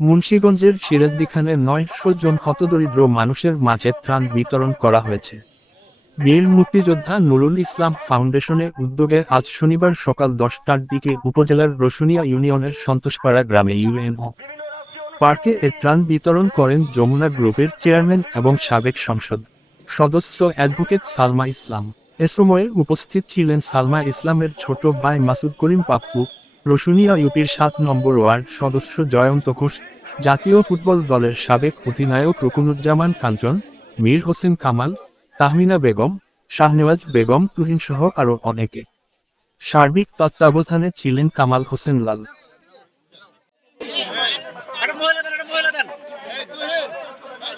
মুন্সীগঞ্জের সিরাজদিখানে নয়শো জন হতদরিদ্র মানুষের মাঝে ত্রাণ বিতরণ করা হয়েছে। বীর মুক্তিযোদ্ধা নুরুল ইসলাম ফাউন্ডেশনের উদ্যোগে আজ শনিবার সকাল দশটার দিকে উপজেলার রসুনিয়া ইউনিয়নের সন্তোষপাড়া গ্রামে ইউএনও পার্কে এ ত্রাণ বিতরণ করেন যমুনা গ্রুপের চেয়ারম্যান এবং সাবেক সংসদ সদস্য অ্যাডভোকেট সালমা ইসলাম। এ সময়ে উপস্থিত ছিলেন সালমা ইসলামের ছোট ভাই মাসুদ করিম পাপ্পু রসুনিয়া ইউপির সাত নম্বর ওয়ার্ড সদস্য জয়ন্ত ঘোষ, জাতীয় ফুটবল দলের সাবেক অধিনায়ক রুকুনুজ্জামান কাঞ্চন, মীর হোসেন কামাল, তাহমিনা বেগম, শাহনেওয়াজ বেগম তুহিন সহ আরও অনেকে। সার্বিক তত্ত্বাবধানে ছিলেন কামাল হোসেন লাল একটা মহিলা দেন একটা মহিলা দেন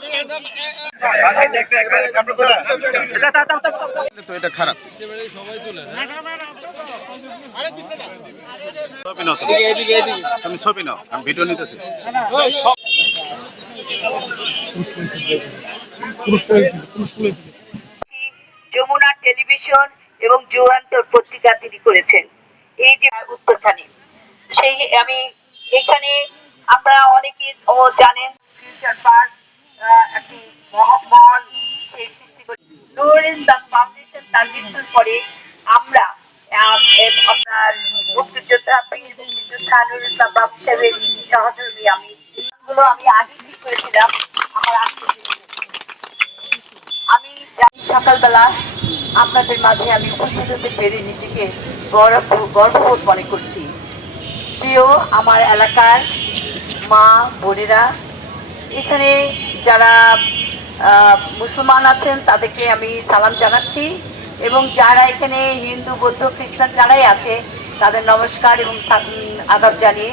এটা যমুনা টেলিভিশন এবং যুগান্তর পত্রিকা তিনি করেছেন। এই যে উত্তরখানি, সেই আমি এখানে আপনারা অনেকে জানেন, ফিউচার পার্ক একটি মহল সেই সৃষ্টি করে। নুরুল ইসলাম ফাউন্ডেশন তার মৃত্যুর পরে আমরা আপনার মুক্তিযোদ্ধা বীর মুক্তিযোদ্ধা বাবু সাহেবের সহযোগী আমি গুলো আমি আগে ঠিক করেছিলাম, আমার আজকে আমি সকালবেলা আপনাদের মাঝে আমি উপস্থিত হতে পেরে নিজেকে গর্ব গর্ববোধ মনে করছি। প্রিয়, আমার এলাকার মা, বোনেরা, এখানে যারা মুসলমান আছেন, তাদেরকে আমি সালাম জানাচ্ছি। এবং যারা এখানে হিন্দু, বৌদ্ধ, খ্রিস্টান যারাই আছে, তাদের নমস্কার এবং আদাব জানিয়ে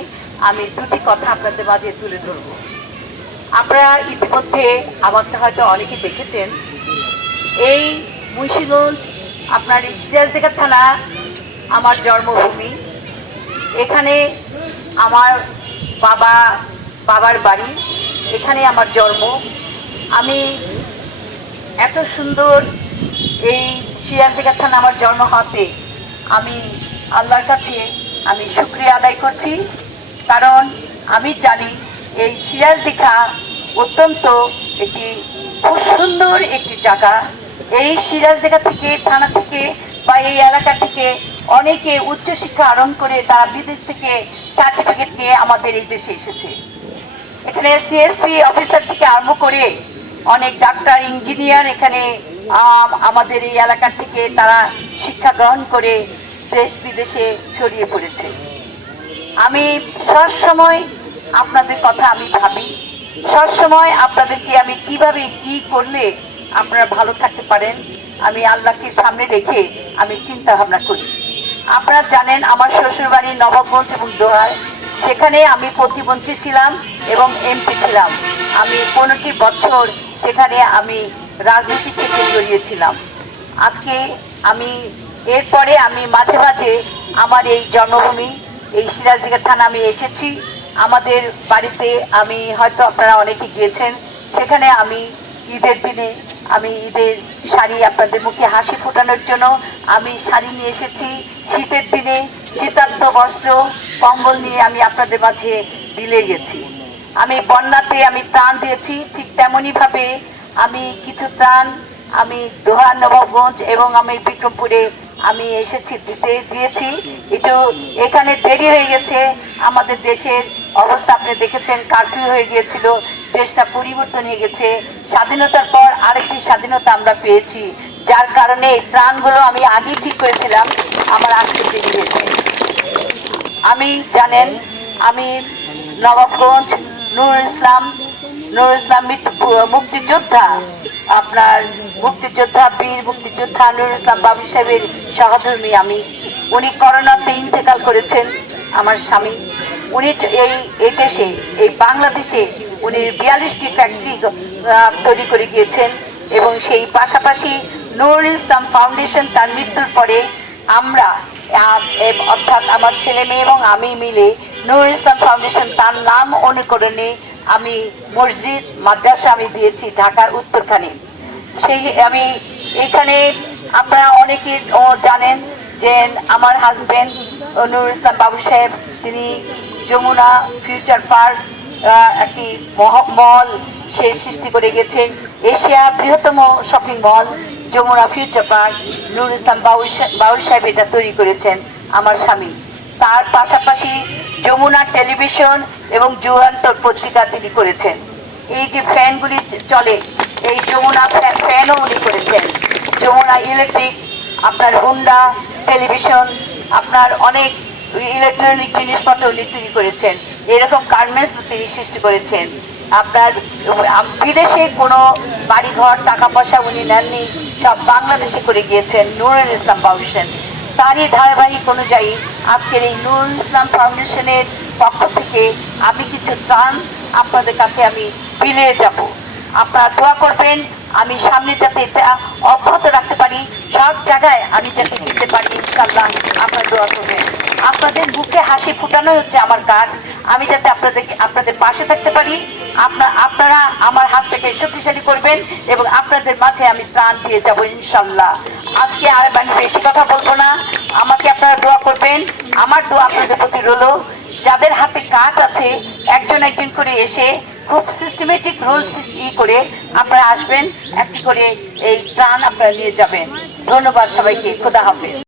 আমি দুটি কথা আপনাদের মাঝে তুলে ধরবো। আপনারা ইতিমধ্যে আমাকে হয়তো অনেকে দেখেছেন, এই মুন্সিগঞ্জ, আপনার এই সিরাজদিঘা থানা, আমার জন্মভূমি। এখানে আমার বাবা, বাবার বাড়ি। এখানে আমার জন্ম। আমি এত সুন্দর এই সিরাজদিঘা থানা আমার জন্ম হতে আমি আল্লাহর কাছে আমি শুক্রিয়া আদায় করছি। কারণ আমি জানি এই সিরাজদিঘা অত্যন্ত একটি খুব সুন্দর একটি জায়গা। এই সিরাজদিঘা থেকে, থানা থেকে বা এই এলাকা থেকে অনেকে উচ্চশিক্ষা আরোহণ করে তারা বিদেশ থেকে সার্টিফিকেট নিয়ে আমাদের এই দেশে এসেছে। এখানে সিএসপি অফিসার থেকে আরম্ভ করে অনেক ডাক্তার ইঞ্জিনিয়ার এখানে আমাদের এই এলাকার থেকে তারা শিক্ষা গ্রহণ করে দেশ বিদেশে ছড়িয়ে পড়েছে। আমি সবসময় আপনাদের কথা আমি ভাবি। সবসময় আপনাদেরকে আমি কীভাবে কি করলে আপনারা ভালো থাকতে পারেন, আমি আল্লাহকে সামনে রেখে আমি চিন্তা ভাবনা করি। আপনারা জানেন আমার শ্বশুরবাড়ি নবাবগঞ্জ এবং দোহার। সেখানে আমি প্রতিমন্ত্রী ছিলাম। এবং এমপি ছিলাম। আমি পনেরোটি বছর সেখানে আমি রাজনীতি থেকে জড়িয়েছিলাম। আজকে আমি, এরপরে আমি মাঝে মাঝে আমার এই জন্মভূমি, এই সিরাজদিঘা থানা আমি এসেছি। আমাদের বাড়িতে আমি হয়তো আপনারা অনেকে গিয়েছেন। সেখানে আমি ঈদের দিনে আমি ঈদের শাড়ি আপনাদের মুখে হাসি ফোটানোর জন্য আমি শাড়ি নিয়ে এসেছি। শীতের দিনে শীতার্থ বস্ত্র, কম্বল নিয়ে আমি আপনাদের মাঝে বিলে গেছি। আমি বন্যাতে আমি ত্রাণ দিয়েছি, ঠিক তেমনইভাবে আমি কিছু ত্রাণ, আমি দোহা নবাবগঞ্জ এবং আমি বিক্রমপুরে আমি এসেছি, দিতে দিয়েছি। একটু এখানে দেরি হয়ে গেছে, আমাদের দেশের অবস্থা আপনি দেখেছেন, কারফিউ হয়ে গিয়েছিল, দেশটা পরিবর্তন হয়ে গেছে। স্বাধীনতার পর আরেকটি স্বাধীনতা আমরা পেয়েছি, যার কারণে এই ত্রাণগুলো আমি আগেই ঠিক করেছিলাম, আমার আসতে দেরি হয়েছে। আমি জানেন, আমি নবাবগঞ্জ নুরুল ইসলাম নুরুল ইসলাম মুক্তিযোদ্ধা। আপনার মুক্তিযোদ্ধা, বীর মুক্তিযোদ্ধা নুরুল ইসলাম বাবু সাহেবের সহধর্মী আমি। উনি করোনাতে ইন্তেকাল করেছেন আমার স্বামী। উনি এই এই দেশে এই বাংলাদেশে উনি বিয়াল্লিশটি ফ্যাক্টরি তৈরি করে গিয়েছেন এবং সেই পাশাপাশি নুরুল ইসলাম ফাউন্ডেশন তার মৃত্যুর পরে আমরা অর্থাৎ আমার ছেলে মেয়ে এবং আমি মিলে নুরুল ইসলাম ফাউন্ডেশন তার নাম অনুকরণে আমি মসজিদ, মাদ্রাসা আমি দিয়েছি ঢাকার উত্তরখানে। সেই আমি এখানে আপনারা অনেকে জানেন যে আমার হাজবেন্ড নুরুল ইসলাম বাবু সাহেব, তিনি যমুনা ফিউচার পার্ক একটি মহ- মল সে সৃষ্টি করে গেছেন। এশিয়া বৃহত্তম shopping mall Jamuna future park Nur Islam Baul সাহেব এটা তৈরি করেছেন আমার স্বামী। তার পাশাপাশি যমুনা টেলিভিশন এবং যুগান্তর পত্রিকা তিনি করেছেন। এই যে ফ্যানগুলি চলে, এই যমুনা ফ্যা- ফ্যানও উনি করেছেন। যমুনা ইলেকট্রিক আপনার হুন্ডা টেলিভিশন আপনার অনেক ইলেকট্রনিক জিনিসপত্র উনি তৈরি করেছেন। এরকম গার্মেন্টস তিনি সৃষ্টি করেছেন। আপনার বিদেশে কোনো বাড়িঘর টাকা পয়সা উনি নেননি, সব বাংলাদেশে করে গিয়েছেন, নুরুল ইসলাম ফাউন্ডেশন তারই ধারাবাহিক অনুযায়ী আজকের এই নুরুল ইসলাম ফাউন্ডেশনের পক্ষ থেকে আমি কিছু ত্রাণ আপনাদের কাছে আমি বিলিয়ে যাব। আপনারা দোয়া করবেন আমি সামনে যাতে এটা অব্যাহত রাখতে পারি, সব জায়গায় আমি যাতে দিতে পারি ইনশাল্লাহ আপনারা দোয়া করবেন। আপনাদের বুকে হাসি ফুটানো হচ্ছে আমার কাজ। আমি যাতে আপনাদেরকে, আপনাদের পাশে থাকতে পারি। আপনার আপনারা আমার হাত থেকে শক্তিশালী করবেন এবং আপনাদের মাঝে আমি প্রাণ দিয়ে যাব ইনশাল্লাহ আজকে আর আমি বেশি কথা বলব না। আমাকে আপনারা দোয়া করবেন। আমার দোয়া আপনাদের প্রতি রইল। যাদের হাতে কাজ আছে, একজন একজন করে এসে খুব সিস্টেমেটিক রোল সৃষ্টি করে আপনারা আসবেন, একটি করে এই ত্রাণ আপনারা নিয়ে যাবেন। ধন্যবাদ সবাইকে, খোদা হাফেজ।